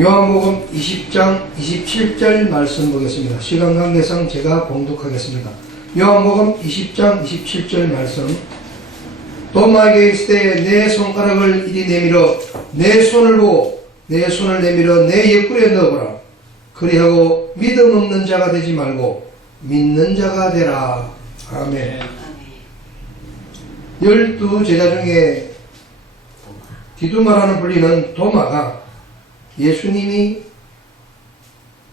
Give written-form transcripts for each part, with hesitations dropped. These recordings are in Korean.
요한복음 20장 27절 말씀 보겠습니다. 시간 관계상 제가 봉독하겠습니다. 요한복음 20장 27절 말씀. 도마에게 이르시되 내 손가락을 이리 내밀어 내 손을 보고 내 손을 내밀어 내 옆구리에 넣어보라. 그리하고 믿음 없는 자가 되지 말고 믿는 자가 되라. 아멘. 12 제자 중에 디두마라는 불리는 도마가 예수님이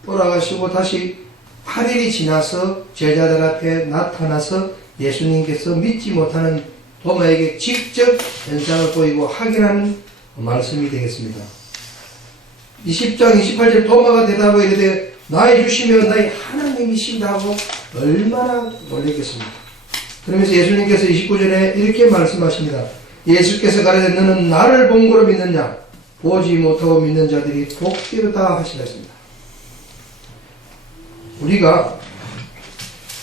돌아가시고 다시 8일이 지나서 제자들 앞에 나타나서 예수님께서 믿지 못하는 도마에게 직접 현상을 보이고 확인하는 말씀이 되겠습니다. 20장 28절 도마가 대답하여 이르되 나의 주시며 나의 하나님이신다 하고 얼마나 놀랐겠습니까? 그러면서 예수님께서 29절에 이렇게 말씀하십니다. 예수께서 가르되 너는 나를 본 거로 믿느냐? 보지 못하고 믿는 자들이 복되다 하시라 했습니다. 우리가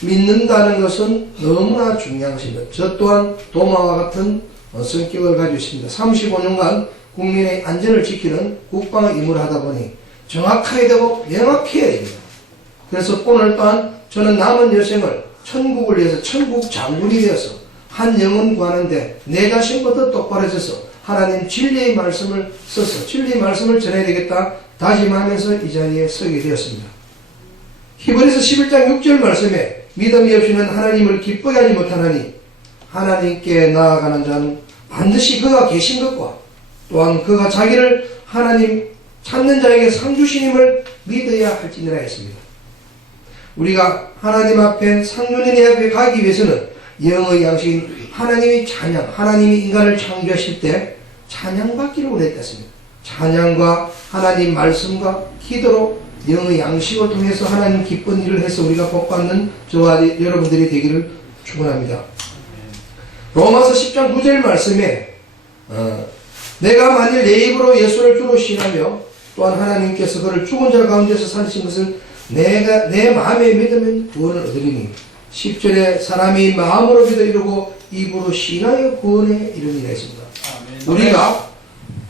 믿는다는 것은 너무나 중요한 것입니다. 저 또한 도마와 같은 성격을 가지고 있습니다. 35년간 국민의 안전을 지키는 국방 임무를 하다 보니 정확하게 되고 명확해야 됩니다. 그래서 오늘 또한 저는 남은 여생을 천국을 위해서 천국 장군이 되어서 한 영혼 구하는데 내 자신부터 똑바로 서서 하나님 진리의 말씀을 써서 진리의 말씀을 전해야 되겠다 다짐하면서 이 자리에 서게 되었습니다. 히브리서 11장 6절 말씀에 믿음이 없이는 하나님을 기쁘게 하지 못하나니 하나님께 나아가는 자는 반드시 그가 계신 것과 또한 그가 자기를 하나님 찾는 자에게 상 주시님을 믿어야 할지니라 했습니다. 우리가 하나님 앞에 상 주는 이 앞에 가기 위해서는 영의 양식인 하나님의 찬양, 하나님이 인간을 창조하실 때 찬양받기를 원했습니다. 찬양과 하나님 말씀과 기도로 영의 양식을 통해서 하나님 기쁜 일을 해서 우리가 복받는 저와 여러분들이 되기를 축원합니다. 로마서 10장 9절 말씀에 내가 만일 내 입으로 예수를 주로 시인하며 또한 하나님께서 그를 죽은 자 가운데서 살리신 것을 내가 내 마음에 믿으면 구원을 얻으리니 10절에 사람이 마음으로 믿어 이루고 입으로 시인하여 구원에 이르니라 했습니다. 우리가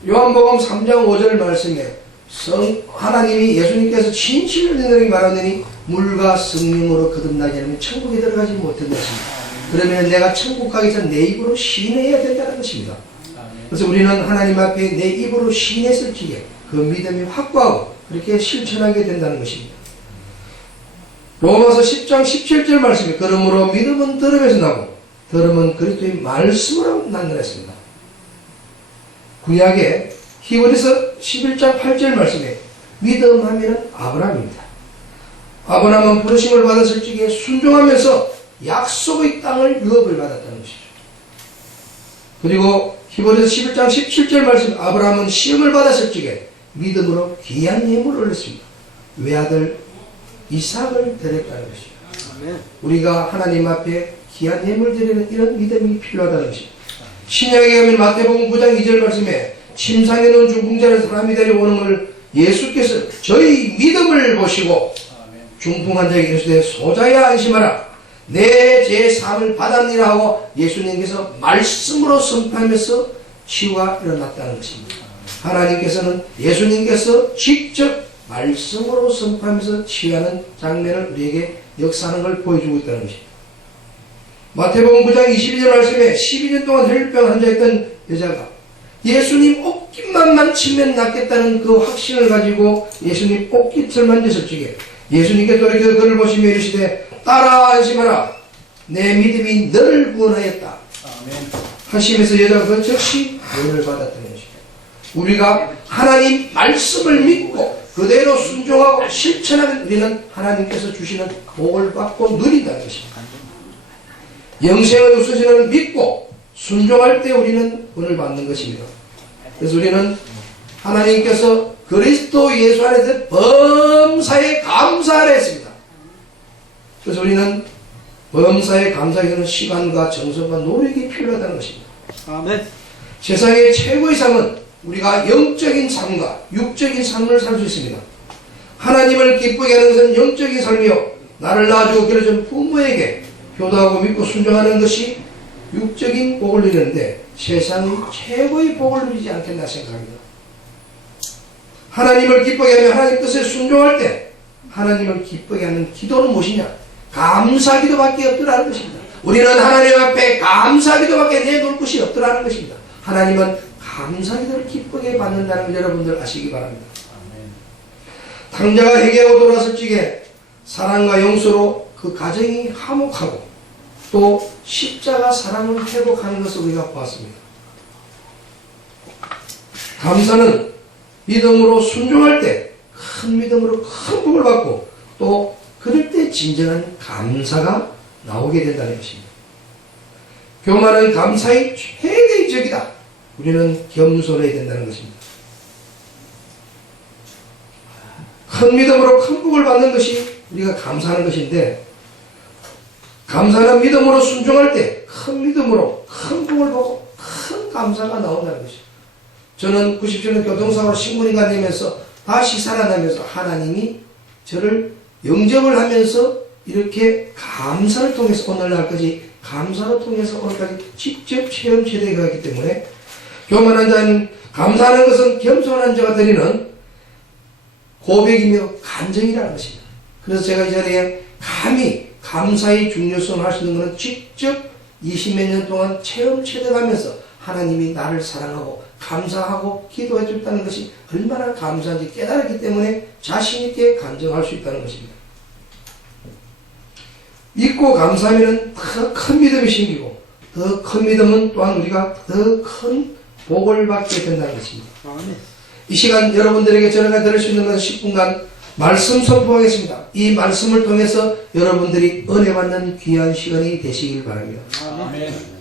요한복음 3장 5절 말씀에 하나님이 예수님께서 진실을 너희에게 말하느니 물과 성령으로 거듭나지 않으면 천국에 들어가지 못한다 했습니다. 그러면 내가 천국 가기 전 내 입으로 시인해야 된다는 것입니다. 그래서 우리는 하나님 앞에 내 입으로 시인했을 적에 그 믿음이 확고하고 그렇게 실천하게 된다는 것입니다. 로마서 10장 17절 말씀에 그러므로 믿음은 들음에서 나고 들음은 그리스도의 말씀으로 난다 했습니다. 구약의 히브리서 11장 8절 말씀에 믿음하면 아브라함입니다. 아브라함은 부르심을 받았을 적에 순종하면서 약속의 땅을 유업을 받았다는 것이죠. 그리고 히브리서 11장 17절 말씀 아브라함은 시험을 받았을 적에 믿음으로 귀한 예물을 올렸습니다. 외아들 이삭을 드렸다는 것이죠. 우리가 하나님 앞에 귀한 예물 드리는 이런 믿음이 필요하다는 것입니다. 신약에 가면 마태복음 9장 2절 말씀에 침상에 놓은 중풍자를 사람이 데려오는 걸 예수께서 저희 믿음을 보시고 중풍한 자에게 이르시되 소자야 안심하라 내 제 사함을 받았니라 하고 예수님께서 말씀으로 선포하면서 치유가 일어났다는 것입니다. 하나님께서는 예수님께서 직접 말씀으로 선포하면서 치유하는 장면을 우리에게 역사하는 걸 보여주고 있다는 것입니다. 마태복음 9장 22절 말씀에 12년 동안 혈병 환자였던 여자가 예수님 옷깃만 만지면 낫겠다는 그 확신을 가지고 예수님 옷깃을 만졌을 적에 예수님께 돌이켜 그를 보시며 이르시되 따라 안심하라 내 믿음이 너를 구원하였다 하시면서 여자가 그 즉시 구원을 받았다는 것입니다. 우리가 하나님 말씀을 믿고 그대로 순종하고 실천하면 우리는 하나님께서 주시는 복을 받고 누린다는 것입니다. 영생을 우선순위를 믿고 순종할 때 우리는 구원을 받는 것입니다. 그래서 우리는 하나님께서 그리스도 예수 안에서 범사에 감사하라 했습니다. 그래서 우리는 범사에 감사하기 위해서는 시간과 정성과 노력이 필요하다는 것입니다. 아멘. 세상의 최고의 삶은 우리가 영적인 삶과 육적인 삶을 살 수 있습니다. 하나님을 기쁘게 하는 것은 영적인 삶이요 나를 낳아주고 기르준 부모에게 효도하고 믿고 순종하는 것이 육적인 복을 누리는데 세상의 최고의 복을 누리지 않겠나 생각합니다. 하나님을 기쁘게 하며 하나님 뜻에 순종할 때 하나님을 기쁘게 하는 기도는 무엇이냐? 감사 기도밖에 없더라는 것입니다. 우리는 하나님 앞에 감사 기도밖에 내놓을 것이 없더라는 것입니다. 하나님은 감사 기도를 기쁘게 받는다는 걸 여러분들 아시기 바랍니다. 탕자가 회개하고 돌아설 적에 사랑과 용서로 그 가정이 화목하고 또 십자가 사랑을 회복하는 것을 우리가 보았습니다. 감사는 믿음으로 순종할 때 큰 믿음으로 큰 복을 받고 또 그럴 때 진정한 감사가 나오게 된다는 것입니다. 교만은 감사의 최대의 적이다. 우리는 겸손해야 된다는 것입니다. 큰 믿음으로 큰 복을 받는 것이 우리가 감사하는 것인데, 감사는 믿음으로 순종할 때 큰 믿음으로 큰 복을 보고 큰 감사가 나온다는 것이죠. 저는 97년 교통사고로 신문인간 되면서 다시 살아나면서 하나님이 저를 영접을 하면서 이렇게 감사를 통해서 오늘날까지 감사를 통해서 오늘까지 직접 체험 체대에 가기 때문에 교만한 자는 감사하는 것은 겸손한 자가 드리는 고백이며 간증이라는 것입니다. 그래서 제가 이 자리에 감히 감사의 중요성을 할 수 있는 것은 직접 20몇 년 동안 체험 체대하면서 하나님이 나를 사랑하고 감사하고 기도해 줬다는 것이 얼마나 감사한지 깨달았기 때문에 자신 있게 간증할 수 있다는 것입니다. 믿고 감사하면 더 큰 믿음이 생기고 더 큰 믿음은 또한 우리가 더 큰 복을 받게 된다는 것입니다. 이 시간 여러분들에게 전해가 들을 수 있는 것은 10분간 말씀 선포하겠습니다. 이 말씀을 통해서 여러분들이 은혜 받는 귀한 시간이 되시길 바랍니다. 아멘.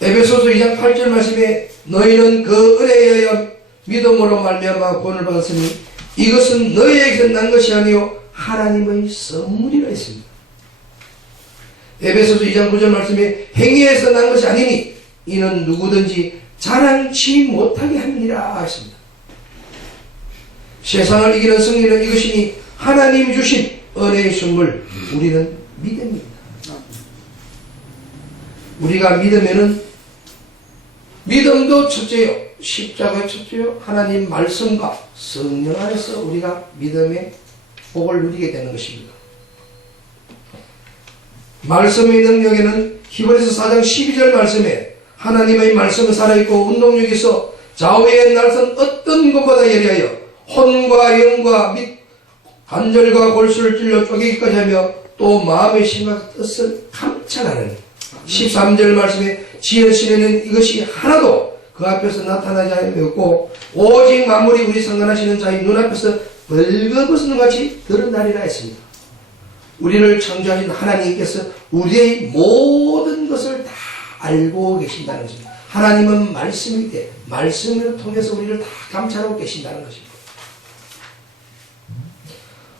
에베소서 2장 8절 말씀에 너희는 그 은혜에 의하여 믿음으로 말미암아 구원을 받았으니 이것은 너희에게서 난 것이 아니요 하나님의 선물이라 했습니다. 에베소서 2장 9절 말씀에 행위에서 난 것이 아니니 이는 누구든지 자랑치 못하게 함이니라 했습니다. 세상을 이기는 승리는 이것이니 하나님이 주신 은혜의 선물 우리는 믿음입니다. 우리가 믿으면은 믿음도 첫째요, 십자가 첫째요, 하나님 말씀과 성령 안에서 우리가 믿음의 복을 누리게 되는 것입니다. 말씀의 능력에는 히브리서 4장 12절 말씀에 하나님의 말씀은 살아있고 운동력이 있어 좌우의 날선 어떤 것보다 예리하여 혼과 영과 및 관절과 골수를 찔러 쪼개기까지 하며 또 마음의 심과 뜻을 감찰하는 13절 말씀에 지으시는 이것이 하나도 그 앞에서 나타나지 않았고 오직 만물이 우리 상관하시는 자의 눈앞에서 벌거벗은 같이 드러나리라 했습니다. 우리를 창조하신 하나님께서 우리의 모든 것을 다 알고 계신다는 것입니다. 하나님은 말씀일 때 말씀을 통해서 우리를 다 감찰하고 계신다는 것입니다.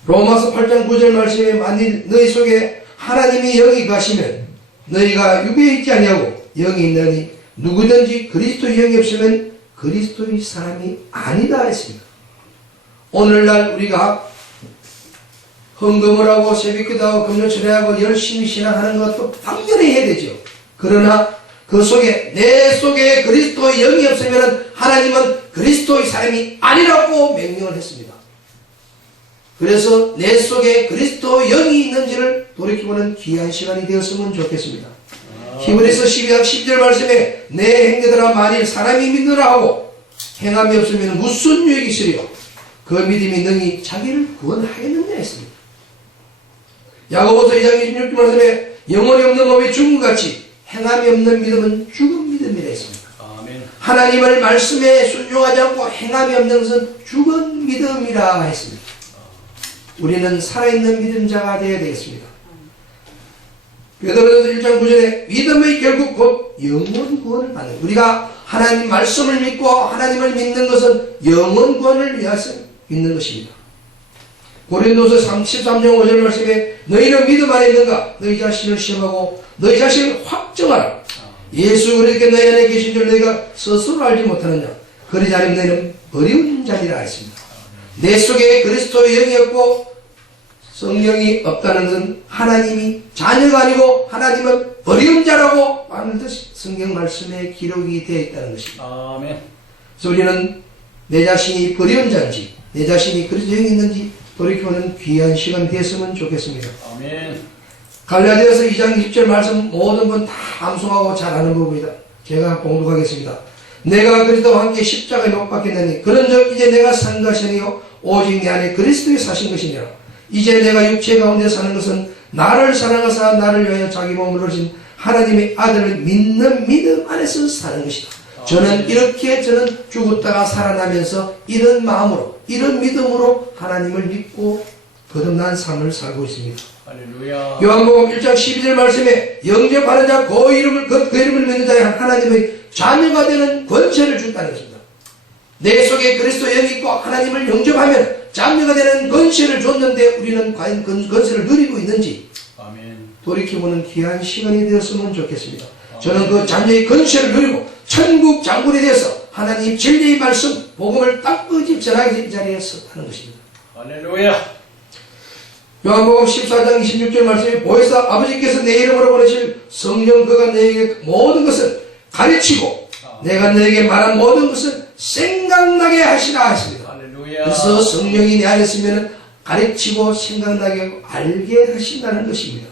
로마서 8장 9절 말씀에 만일 너희 속에 하나님이 영이 가시면 너희가 유배에 있지 아니하고 영이 있느니 누구든지 그리스도 영이 없으면 그리스도의 사람이 아니다 했습니다. 오늘날 우리가 헌금을 하고 새벽기도 하고 금요철회하고 열심히 신앙하는 것도 당연히 해야 되죠. 그러나 그 속에 내 속에 그리스도의 영이 없으면 하나님은 그리스도의 사람이 아니라고 명령을 했습니다. 그래서 내 속에 그리스도 영이 있는지를 돌이켜보는 귀한 시간이 되었으면 좋겠습니다. 히브리서 12장 10절 말씀에 내 행대들아 만일 사람이 믿느라 하고 행함이 없으면 무슨 유익이 있으리요 그 믿음이 능히 자기를 구원하겠느냐 했습니다. 야고보서 2장 26절 말씀에 영혼이 없는 몸이 죽은 것 같이 행함이 없는 믿음은 죽은 믿음이라 했습니다. 아멘. 하나님을 말씀에 순종하지 않고 행함이 없는 것은 죽은 믿음이라 했습니다. 우리는 살아있는 믿음자가 되어야 되겠습니다. 베드로전서 1장 9절에 믿음의 결국 곧 영원 구원을 받는, 우리가 하나님 말씀을 믿고 하나님을 믿는 것은 영원 구원을 위해서 믿는 것입니다. 고린도서 13장 5절 말씀에 너희는 믿음 안에 있는가? 너희 자신을 시험하고 너희 자신을 확정하라. 예수 그리스도께 너희 안에 계신 줄 너희가 스스로 알지 못하느냐? 그러지 않으면 너희는 어려운 자리라 했습니다. 내 속에 그리스도의 영이 없고 성령이 없다는 것은 하나님이 자녀가 아니고 하나님은 어려운 자라고 반드시 성경 말씀에 기록이 되어 있다는 것입니다. 아멘. 그래서 우리는 내 자신이 버려온 자인지 내 자신이 그리스도에 있는지 돌이켜보는 귀한 시간 됐으면 좋겠습니다. 아멘. 갈라디아서 2장 20절 말씀 모든 분 다 암송하고 잘 아는 부분이다. 제가 봉독하겠습니다. 내가 그리스도와 함께 십자가에 못 박혔느니 그런즉 이제 내가 산 것이 아니요 오직 내 안에 그리스도의 사신 것이니라. 이제 내가 육체 가운데 사는 것은 나를 사랑하사 나를 위하여 자기 몸을 흘리신 하나님의 아들을 믿는 믿음 안에서 사는 것이다. 저는 이렇게 죽었다가 살아나면서 이런 마음으로 이런 믿음으로 하나님을 믿고 거듭난 삶을 살고 있습니다. 할렐루야. 요한복음 1장 12절 말씀에 영접하는 자 그 이름을 믿는 자에 하나님의 자녀가 되는 권세를 준다는 것입니다. 내 속에 그리스도 영이 있고 하나님을 영접하면 자녀가 되는 권세를 줬는데 우리는 과연 그 권세를 누리고 있는지 아멘. 돌이켜보는 귀한 시간이 되었으면 좋겠습니다. 저는 그 자녀의 권세를 누리고 천국 장군이 되어서 하나님 진리의 말씀 복음을 땅끝이 전하기 이 자리에 섰다는 것입니다. 할렐루야. 요한복음 14장 26절 말씀에 보혜사 아버지께서 내 이름으로 보내실 성령 그가 너에게 모든 것을 가르치고 내가 너에게 말한 모든 것을 생각나게 하시라 하십니다. 할렐루야. 그래서 성령이 내 안에 있으면 가르치고 생각나게 하고 알게 하신다는 것입니다.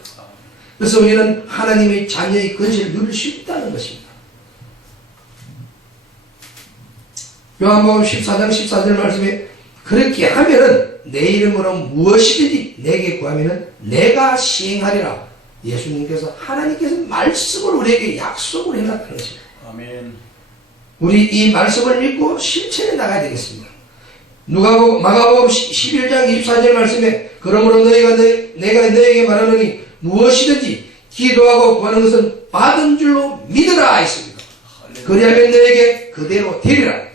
그래서 우리는 하나님의 자녀의 권세를 누릴 수 있다는 것입니다. 요한복음 14장 14절 말씀에 그렇게 하면은 내 이름으로 무엇이든지 내게 구하면은 내가 시행하리라. 예수님께서 하나님께서 말씀을 우리에게 약속을 해놨다는 것입니다. 아멘. 우리 이 말씀을 믿고 실천해 나가야 되겠습니다. 마가복음 11장 24절 말씀에 그러므로 내가 너에게 말하노니 무엇이든지 기도하고 구하는 것은 받은 줄로 믿으라 했습니다. 그리하면 너에게 그대로 되리라.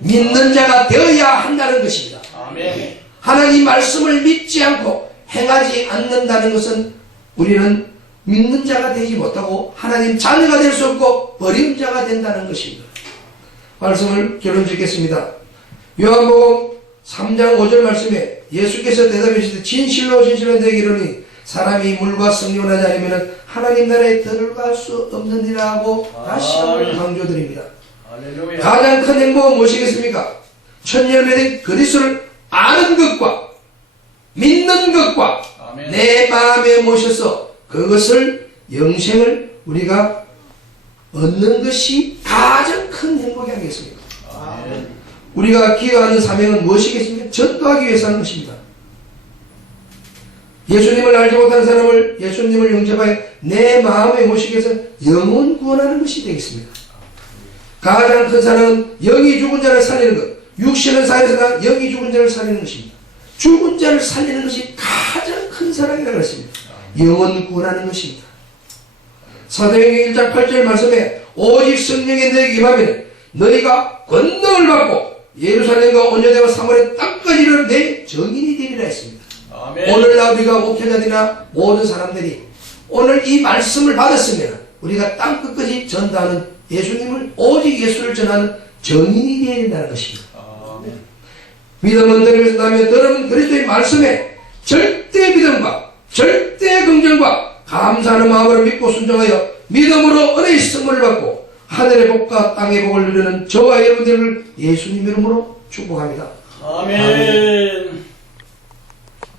믿는 자가 되어야 한다는 것입니다. 아멘. 하나님 말씀을 믿지 않고 행하지 않는다는 것은 우리는 믿는 자가 되지 못하고 하나님 자녀가 될 수 없고 버린 자가 된다는 것입니다. 말씀을 결론 짓겠습니다. 요한복음 3장 5절 말씀에 예수께서 대답하시되 진실로 진실로 내게 이르노니 사람이 물과 성령을 하지 않으면 하나님 나라에 들어갈 수 없느니라고 다시 한번 강조드립니다. 할렐루야. 가장 큰 행복은 무엇이겠습니까? 천년만에 그리스도를 아는 것과 믿는 것과 아멘. 내 마음에 모셔서 그것을 영생을 우리가 얻는 것이 가장 큰 행복이 아니겠습니까? 아멘. 우리가 기도하는 사명은 무엇이겠습니까? 전도하기 위해서 하는 것입니다. 예수님을 알지 못하는 사람을 예수님을 영접하여 내 마음에 모시기 위해서 영혼 구원하는 것이 되겠습니다. 가장 큰 사랑은 영이 죽은 자를 살리는 것, 육신은 살려서나 영이 죽은 자를 살리는 것입니다. 죽은 자를 살리는 것이 가장 큰 사랑이라고 했습니다. 영혼 구원하는 것입니다. 사도행전 1장 8절 말씀에 오직 성령이 너에게 임하면 너희가 권능을 받고 예루살렘과 온유대와 사마리아 땅까지 이르러 내 증인이 되리라 했습니다. 아멘. 오늘날 우리가 목회자들이나 모든 사람들이 오늘 이 말씀을 받았으면 우리가 땅끝까지 전도하는 예수님을 오직 예수를 전하는 증인이 되어야 된다는 것입니다. 아멘. 믿음은 들에서 나면 여러분 그리스도의 말씀에 절대 믿음과 절대 긍정과 감사하는 마음으로 믿고 순종하여 믿음으로 은혜의 선물을 받고 하늘의 복과 땅의 복을 누리는 저와 여러분들을 예수님 이름으로 축복합니다. 아멘.